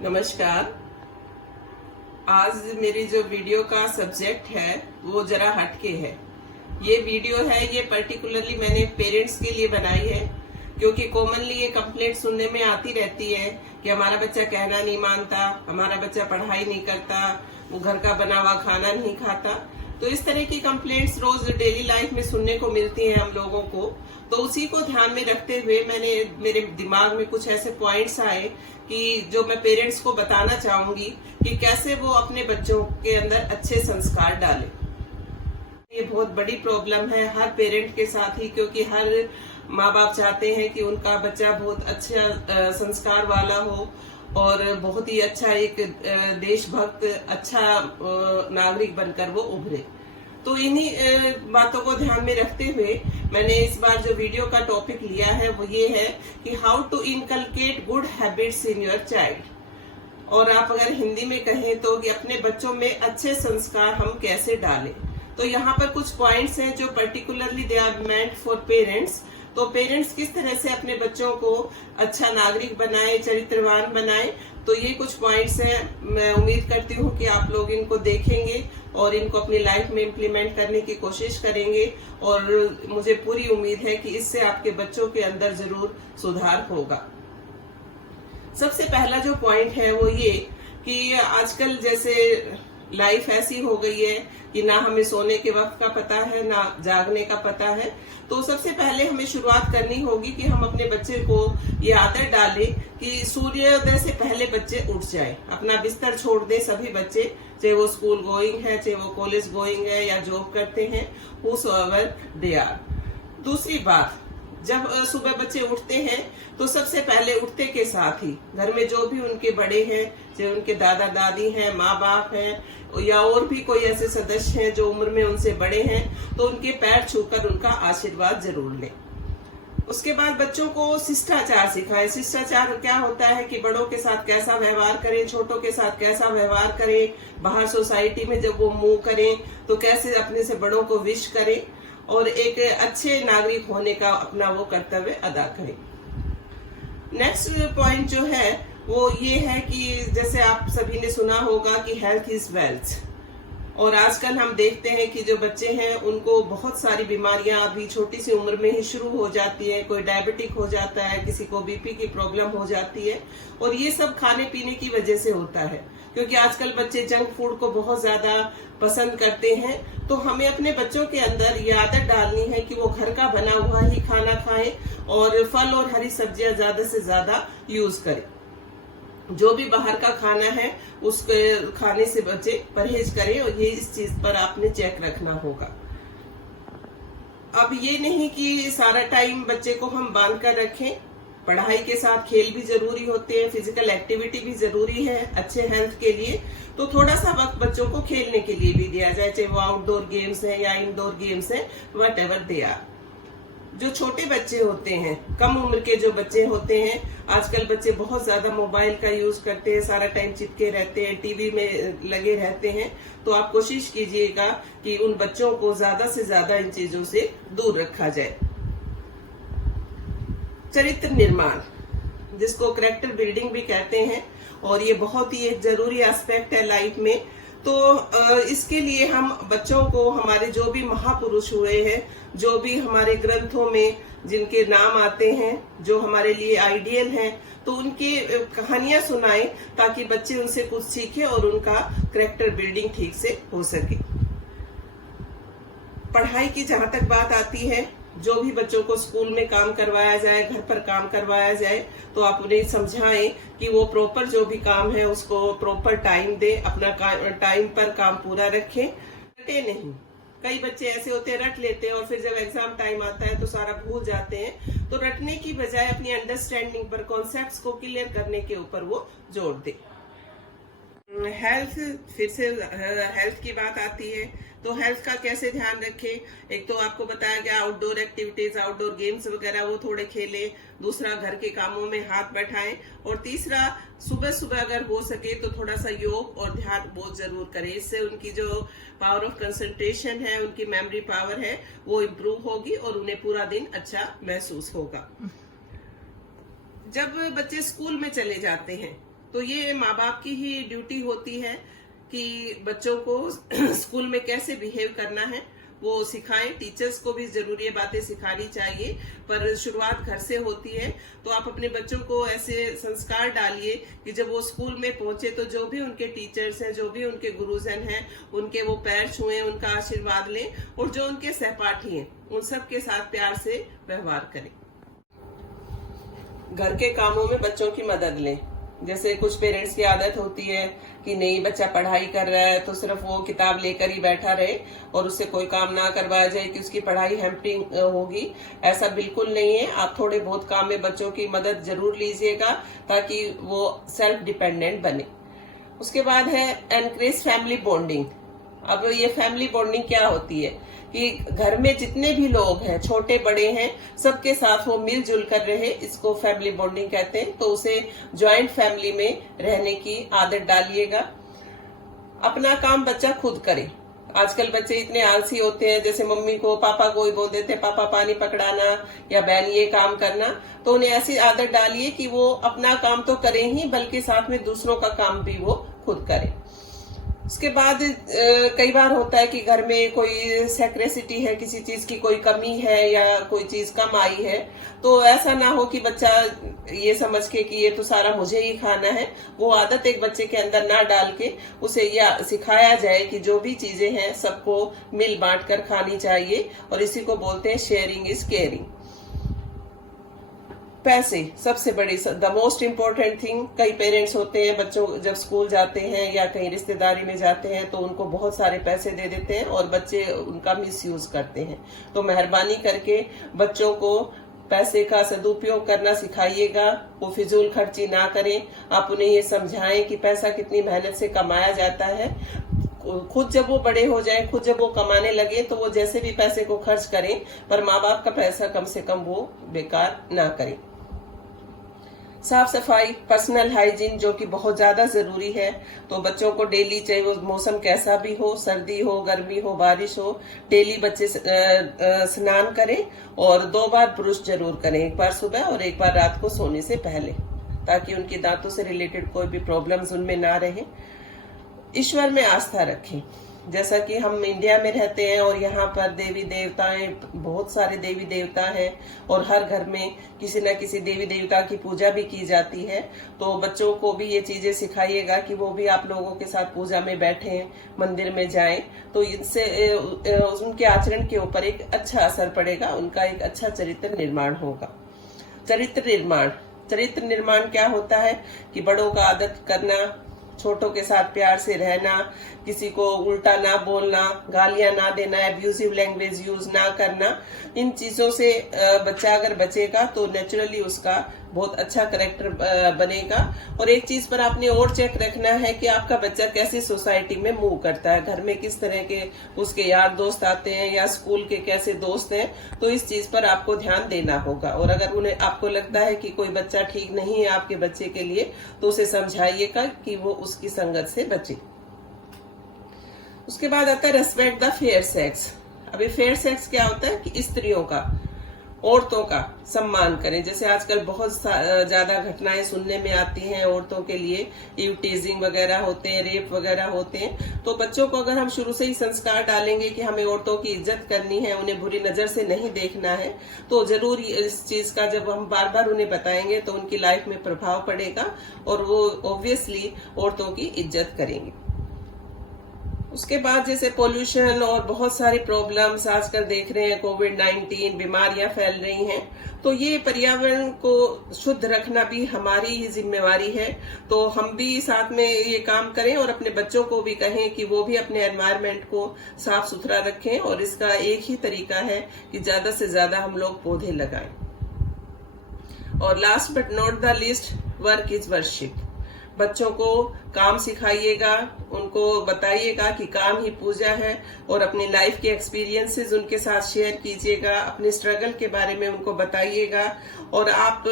नमस्कार। आज मेरी जो वीडियो का सब्जेक्ट है वो जरा हटके है। ये वीडियो है, ये पर्टिकुलरली मैंने पेरेंट्स के लिए बनाई है, क्योंकि कॉमनली ये कंप्लेंट सुनने में आती रहती है कि हमारा बच्चा कहना नहीं मानता, हमारा बच्चा पढ़ाई नहीं करता, वो घर का बना हुआ खाना नहीं खाता। तो इस तरह की कंप्लेंट्स रोज डेली लाइफ में सुनने को मिलती हैं हम लोगों को। तो उसी को ध्यान में रखते हुए मेरे दिमाग में कुछ ऐसे पॉइंट्स आए कि जो मैं पेरेंट्स को बताना चाहूंगी कि कैसे वो अपने बच्चों के अंदर अच्छे संस्कार डालें। ये बहुत बड़ी प्रॉब्लम है हर पेरेंट के साथ ही, क्योंकि हर माँ बाप चाहते हैं कि उनका बच्चा बहुत अच्छा संस्कार वाला हो और बहुत ही अच्छा एक देशभक्त, अच्छा नागरिक बनकर वो उभरे। तो इन्हीं बातों को ध्यान में रखते हुए मैंने इस बार जो वीडियो का टॉपिक लिया है वो ये है कि how to inculcate good habits in your child. और आप अगर हिंदी में कहें तो कि अपने बच्चों में अच्छे संस्कार हम कैसे डालें। तो यहाँ पर कुछ पॉइंट्स हैं जो particularly they are meant for parents. तो पेरेंट्स किस तरह से अपने बच्चों को अच्छा नागरिक बनाए, चरित्रवान बनाए। तो ये कुछ पॉइंट्स हैं, मैं उम्मीद करती हूँ कि आप लोग इनको देखेंगे और इनको अपनी लाइफ में इम्प्लीमेंट करने की कोशिश करेंगे। और मुझे पूरी उम्मीद है कि इससे आपके बच्चों के अंदर जरूर सुधार होगा। सबसे पहला जो पॉइंट है वो ये कि आजकल जैसे लाइफ ऐसी हो गई है कि ना हमें सोने के वक्त का पता है, ना जागने का पता है। तो सबसे पहले हमें शुरुआत करनी होगी कि हम अपने बच्चे को ये आदत डालें कि सूर्योदय से पहले बच्चे उठ जाएं, अपना बिस्तर छोड़ दें। सभी बच्चे, चाहे वो स्कूल गोइंग है, चाहे वो कॉलेज गोइंग है या जॉब करते हैं, whosoever they are। दूसरी बात, जब सुबह बच्चे उठते हैं तो सबसे पहले उठते के साथ ही घर में जो भी उनके बड़े हैं, चाहे उनके दादा दादी हैं, माँ बाप हैं या और भी कोई ऐसे सदस्य हैं जो उम्र में उनसे बड़े हैं, तो उनके पैर छूकर उनका आशीर्वाद जरूर लें। उसके बाद बच्चों को शिष्टाचार सिखाएं। शिष्टाचार क्या होता है कि बड़ों के साथ कैसा व्यवहार करें, छोटों के साथ कैसा व्यवहार करें, बाहर सोसाइटी में जब वो मूव करें तो कैसे अपने से बड़ों को विश करें और एक अच्छे नागरिक होने का अपना वो कर्तव्य अदा करें। नेक्स्ट पॉइंट जो है वो ये है कि जैसे आप सभी ने सुना होगा कि हेल्थ इज वेल्थ। और आजकल हम देखते हैं कि जो बच्चे हैं उनको बहुत सारी बीमारियां अभी छोटी सी उम्र में ही शुरू हो जाती है। कोई डायबिटिक हो जाता है, किसी को बीपी की प्रॉब्लम हो जाती है, और ये सब खाने पीने की वजह से होता है, क्योंकि आजकल बच्चे जंक फूड को बहुत ज्यादा पसंद करते हैं। तो हमें अपने बच्चों के अंदर ये आदत डालनी है कि वो घर का बना हुआ ही खाना खाएं और फल और हरी सब्जियां ज्यादा से ज्यादा यूज करें। जो भी बाहर का खाना है उसके खाने से बच्चे परहेज करें, और ये इस चीज पर आपने चेक रखना होगा। अब ये नहीं कि सारा टाइम बच्चे को हम बांध कर रखें, पढ़ाई के साथ खेल भी जरूरी होते हैं, फिजिकल एक्टिविटी भी जरूरी है अच्छे हेल्थ के लिए। तो थोड़ा सा वक्त बच्चों को खेलने के लिए भी दिया जाए, चाहे वो आउटडोर गेम्स हैं या इंडोर गेम्स हैं, वट एवर दे आर। जो छोटे बच्चे होते हैं, कम उम्र के जो बच्चे होते हैं, आजकल बच्चे बहुत ज्यादा मोबाइल का यूज करते हैं, सारा टाइम चिपके रहते हैं, टीवी में लगे रहते हैं। तो आप कोशिश कीजिएगा कि उन बच्चों को ज्यादा से ज्यादा इन चीजों से दूर रखा जाए। चरित्र निर्माण, जिसको कैरेक्टर बिल्डिंग भी कहते हैं, और ये बहुत ही एक जरूरी एस्पेक्ट है लाइफ में। तो इसके लिए हम बच्चों को हमारे जो भी महापुरुष हुए हैं, जो भी हमारे ग्रंथों में जिनके नाम आते हैं, जो हमारे लिए आइडियल हैं, तो उनकी कहानियां सुनाएं ताकि बच्चे उनसे कुछ सीखें और उनका कैरेक्टर बिल्डिंग ठीक से हो सके। पढ़ाई की जहां तक बात आती है, जो भी बच्चों को स्कूल में काम करवाया जाए, घर पर काम करवाया जाए, तो आप उन्हें समझाएं कि वो प्रॉपर जो भी काम है उसको प्रॉपर टाइम दे, अपना टाइम पर काम पूरा रखें, रटे नहीं। कई बच्चे ऐसे होते हैं, रट लेते हैं और फिर जब एग्जाम टाइम आता है तो सारा भूल जाते हैं। तो रटने की बजाय अपनी अंडरस्टैंडिंग पर, कॉन्सेप्ट्स को क्लियर करने के ऊपर वो जोर दे। हेल्थ, फिर से हेल्थ की बात आती है, तो हेल्थ का कैसे ध्यान रखें। एक तो आपको बताया गया आउटडोर एक्टिविटीज, आउटडोर गेम्स वगैरह वो थोड़े खेलें। दूसरा, घर के कामों में हाथ बैठाएं। और तीसरा, सुबह सुबह अगर हो सके तो थोड़ा सा योग और ध्यान बहुत जरूर करें। इससे उनकी जो पावर ऑफ कंसंट्रेशन है, उनकी मेमोरी पावर है, वो इम्प्रूव होगी और उन्हें पूरा दिन अच्छा महसूस होगा। जब बच्चे स्कूल में चले जाते हैं तो ये माँ बाप की ही ड्यूटी होती है कि बच्चों को स्कूल में कैसे बिहेव करना है वो सिखाएं। टीचर्स को भी जरूरी ये बातें सिखानी चाहिए, पर शुरुआत घर से होती है। तो आप अपने बच्चों को ऐसे संस्कार डालिए कि जब वो स्कूल में पहुंचे तो जो भी उनके टीचर्स हैं, जो भी उनके गुरुजन हैं, उनके वो पैर छुएं, उनका आशीर्वाद लें, और जो उनके सहपाठी हैं उन सब के साथ प्यार से व्यवहार करें। घर के कामों में बच्चों की मदद लें। जैसे कुछ पेरेंट्स की आदत होती है कि नहीं, बच्चा पढ़ाई कर रहा है तो सिर्फ वो किताब लेकर ही बैठा रहे और उससे कोई काम ना करवाया जाए कि उसकी पढ़ाई हैम्परिंग होगी। ऐसा बिल्कुल नहीं है। आप थोड़े बहुत काम में बच्चों की मदद जरूर लीजिएगा ताकि वो सेल्फ डिपेंडेंट बने। उसके बाद है एनकरेज फैमिली बॉन्डिंग। अब ये फैमिली बॉन्डिंग क्या होती है कि घर में जितने भी लोग हैं, छोटे बड़े हैं, सबके साथ वो मिलजुल कर रहे, इसको फैमिली बॉन्डिंग कहते हैं। तो उसे ज्वाइंट फैमिली में रहने की आदत डालिएगा। अपना काम बच्चा खुद करे। आजकल बच्चे इतने आलसी होते हैं, जैसे मम्मी को पापा को ही बोल देते हैं पापा पानी पकड़ाना या बहन ये काम करना। तो उन्हें ऐसी आदत डालिए कि वो अपना काम तो करें ही, बल्कि साथ में दूसरों का काम भी वो खुद करें। उसके बाद कई बार होता है कि घर में कोई सेक्रेसिटी है, किसी चीज की कोई कमी है या कोई चीज कम आई है, तो ऐसा ना हो कि बच्चा ये समझ के कि ये तो सारा मुझे ही खाना है। वो आदत एक बच्चे के अंदर ना डाल के उसे यह सिखाया जाए कि जो भी चीजें हैं सबको मिल बांट कर खानी चाहिए, और इसी को बोलते हैं शेयरिंग इज केयरिंग। पैसे सबसे बड़ी, द मोस्ट इम्पोर्टेंट थिंग। कई पेरेंट्स होते हैं, बच्चों जब स्कूल जाते हैं या कहीं रिश्तेदारी में जाते हैं तो उनको बहुत सारे पैसे दे देते हैं और बच्चे उनका मिसयूज करते हैं। तो मेहरबानी करके बच्चों को पैसे का सदुपयोग करना सिखाइएगा। वो फिजूल खर्ची ना करें। आप उन्हें ये समझाएं कि पैसा कितनी मेहनत से कमाया जाता है। खुद जब वो बड़े हो जाएं, खुद जब वो कमाने लगे तो वो जैसे भी पैसे को खर्च करें, पर माँ बाप का पैसा कम से कम वो बेकार ना करें। साफ सफाई, पर्सनल हाइजीन जो कि बहुत ज्यादा जरूरी है। तो बच्चों को डेली, चाहे वो मौसम कैसा भी हो, सर्दी हो, गर्मी हो, बारिश हो, डेली बच्चे स्नान करें और 2 बार ब्रश जरूर करें, एक बार सुबह और एक बार रात को सोने से पहले, ताकि उनके दांतों से रिलेटेड कोई भी प्रॉब्लम्स उनमें ना रहे। ईश्वर में आस्था रखें। जैसा कि हम इंडिया में रहते हैं और यहाँ पर देवी देवताएं, बहुत सारे देवी देवता हैं और हर घर में किसी न किसी देवी देवता की पूजा भी की जाती है। तो बच्चों को भी ये चीजें सिखाइएगा कि वो भी आप लोगों के साथ पूजा में बैठें, मंदिर में जाएं। तो इससे उनके आचरण के ऊपर एक अच्छा असर पड़ेगा, उनका एक अच्छा चरित्र निर्माण होगा। चरित्र निर्माण क्या होता है कि बड़ों का आदर करना, छोटों के साथ प्यार से रहना, किसी को उल्टा ना बोलना, गालियां ना देना, एब्यूजिव लैंग्वेज यूज ना करना। इन चीजों से बच्चा अगर बचेगा तो नेचुरली उसका बहुत अच्छा करेक्टर बनेगा। और एक चीज पर आपने और चेक रखना है कि आपका बच्चा कैसी सोसाइटी में मूव करता है, घर में किस तरह के उसके यार दोस्त आते हैं या स्कूल के कैसे दोस्त हैं। तो इस चीज पर आपको ध्यान देना होगा। और अगर उन्हें आपको लगता है कि कोई बच्चा ठीक नहीं है आपके बच्चे के लिए, तो उसे समझाइएगा कि वो उसकी संगत से बचे। उसके बाद आता है रेस्पेक्ट द फेयर सेक्स। अभी फेयर सेक्स क्या होता है कि स्त्रियों का, औरतों का सम्मान करें। जैसे आजकल बहुत ज्यादा घटनाएं सुनने में आती हैं औरतों के लिए, टीजिंग वगैरह होते हैं, रेप वगैरह होते हैं। तो बच्चों को अगर हम शुरू से ही संस्कार डालेंगे कि हमें औरतों की इज्जत करनी है, उन्हें बुरी नजर से नहीं देखना है, तो जरूर इस चीज का जब हम बार बार उन्हें बताएंगे तो उनकी लाइफ में प्रभाव पड़ेगा और वो ऑब्वियसली औरतों की इज्जत करेंगे। उसके बाद जैसे पोल्यूशन और बहुत सारी प्रॉब्लम्स आजकल देख रहे हैं, कोविड-19 बीमारियां फैल रही हैं, तो ये पर्यावरण को शुद्ध रखना भी हमारी ही जिम्मेवारी है। तो हम भी साथ में ये काम करें और अपने बच्चों को भी कहें कि वो भी अपने एनवायरनमेंट को साफ सुथरा रखें। और इसका एक ही तरीका है कि ज्यादा से ज्यादा हम लोग पौधे लगाएं। और last but not the least, work is worship. बच्चों को काम सिखाइएगा, उनको बताइएगा कि काम ही पूजा है, और अपनी लाइफ के एक्सपीरियंसेस उनके साथ शेयर कीजिएगा, अपने स्ट्रगल के बारे में उनको बताइएगा। और आप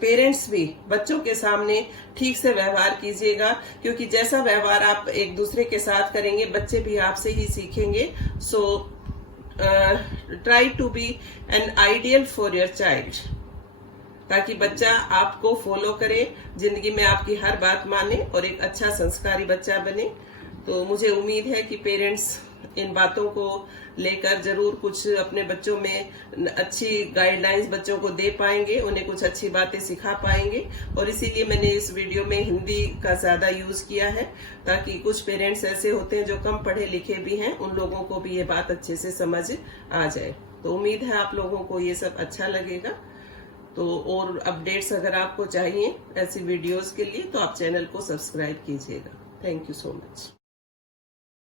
पेरेंट्स भी बच्चों के सामने ठीक से व्यवहार कीजिएगा, क्योंकि जैसा व्यवहार आप एक दूसरे के साथ करेंगे बच्चे भी आपसे ही सीखेंगे। So try to be an ideal for your child. ताकि बच्चा आपको फॉलो करे, जिंदगी में आपकी हर बात माने और एक अच्छा संस्कारी बच्चा बने। तो मुझे उम्मीद है कि पेरेंट्स इन बातों को लेकर जरूर कुछ अपने बच्चों में अच्छी गाइडलाइंस बच्चों को दे पाएंगे, उन्हें कुछ अच्छी बातें सिखा पाएंगे। और इसीलिए मैंने इस वीडियो में हिंदी का ज्यादा यूज किया है, ताकि कुछ पेरेंट्स ऐसे होते हैं जो कम पढ़े लिखे भी हैं, उन लोगों को भी ये बात अच्छे से समझ आ जाए। तो उम्मीद है आप लोगों को ये सब अच्छा लगेगा। तो और अपडेट्स अगर आपको चाहिए ऐसी वीडियोस के लिए तो आप चैनल को सब्सक्राइब कीजिएगा। Thank you so much.